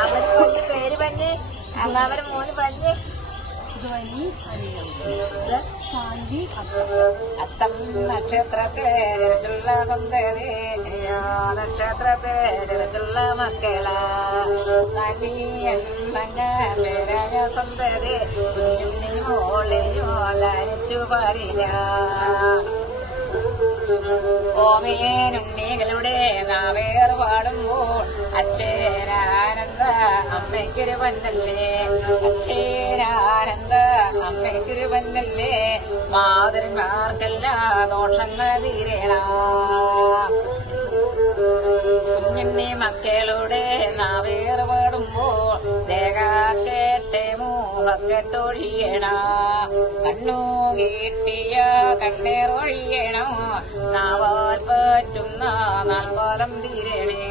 അവന് കൊണ്ട് പേര് പറഞ്ഞ് അമ്മാവന് മോന് പറഞ്ഞ് അത്തം നക്ഷത്രത്തെ ജനിച്ചുള്ള സന്തതി നക്ഷത്രത്തെ ജനിച്ചുള്ള മക്കളാ പേരായ സന്തതി കുഞ്ഞുണ്ണി മോളിയോ ധരിച്ചു പാടില്ല ഓമേനുണ്ണികളുടെ നാവേർ പാടുമ്പോൾ അച്ഛനാനന്ദ അമ്മയ്ക്കൊരു പന്നല്ലേ അച്ഛനാനന്ദ അമ്മയ്ക്കൊരു പന്നല്ലേ മാതൃന്മാർക്കെല്ലാ ദോഷങ്ങൾ തീരണ കുഞ്ഞുണ്ണി മക്കളുടെ നാവേർ പാടുമ്പോൾ ദേഹാക്കേട്ടെ മൂഹക്കെട്ടൊഴിയണ കണ്ണു കീട്ടിയ കണ്ണേറൊഴിയണം നാവാൽ പറ്റുന്ന നാൽപ്പാലം തീരണേ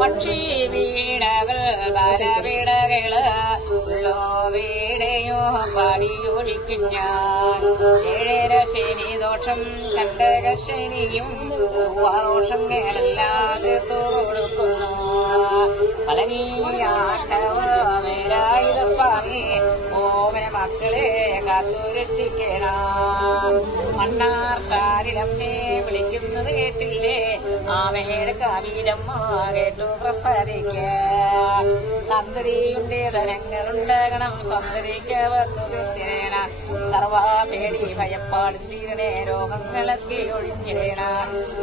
പക്ഷി വീടകൾ ബാലവീടകള് ഉള്ളോ വീടയോ പാടിയൊഴിക്കും ഞാൻ ഏഴര ശനി ദോഷം കണ്ടക ശനിയും ദോഷങ്ങളെല്ലാം തീർത്തു കൊടുക്കുന്നു പളനിയാട്ടവരായുധ സ്വാമി ഓമന മക്കളെ കാത്തു രക്ഷിക്കണം മണ്ണാർ ശാരിലമ്മേ വിളിക്കുന്നത് കേട്ടില്ലേ ആമേടെ കാവീരമ്മ കേട്ടു പ്രസാദിക്ക സന്തതിയുടെ ധനങ്ങളുണ്ടാകണം സന്തതിക്കവർക്ക് വൃത്തിരേണ സർവാ പേടി ഭയപ്പാടും തീരണേ രോഗങ്ങളൊക്കെ ഒഴിഞ്ഞിടേണ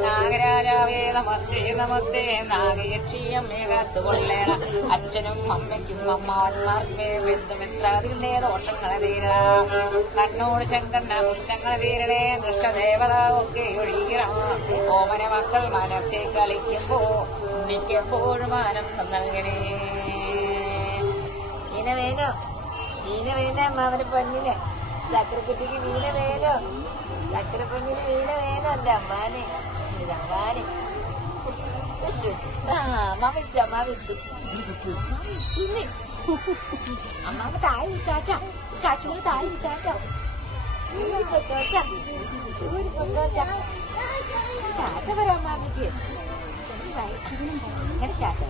നാഗരാജാവേ നമസ്തേ നമസ്തേ നാഗയക്ഷിയമ്മേ കാത്തുകൊള്ളേണ അച്ഛനും അമ്മയ്ക്കും അമ്മാവന്മാർക്കേ ബന്ധുമിത്രാദികളുടെ ദോഷങ്ങളെ തീരണം കണ്ണോട് ചെങ്കണ്ണ കുഷ്ടങ്ങളെ തീരണേ ദുഷ്ടദേവത ഒക്കെ ഒഴിയണം ഓമന മക്കൾ മനസ്സിൽ കളിക്കുമ്പോ ഉണ്ണിക്കെപ്പോഴും ആനന്ദം നൽകണേ വീണ വേനോ അമ്മാവന് പൊന്നിന് ചക്രക്കുട്ടിക്ക് വീണ വേനോ ചക്രപ്പൊന്നിന് വീണ വേനോ അല്ല അമ്മാനെ അമ്മാനെ അമ്മാവ താഴെ വിച്ചാട്ടോ കാച്ചുകൾ താഴെ വിച്ചാട്ടോ ചാറ്റ വരാം അമ്മാവിക്ക് ചാറ്റ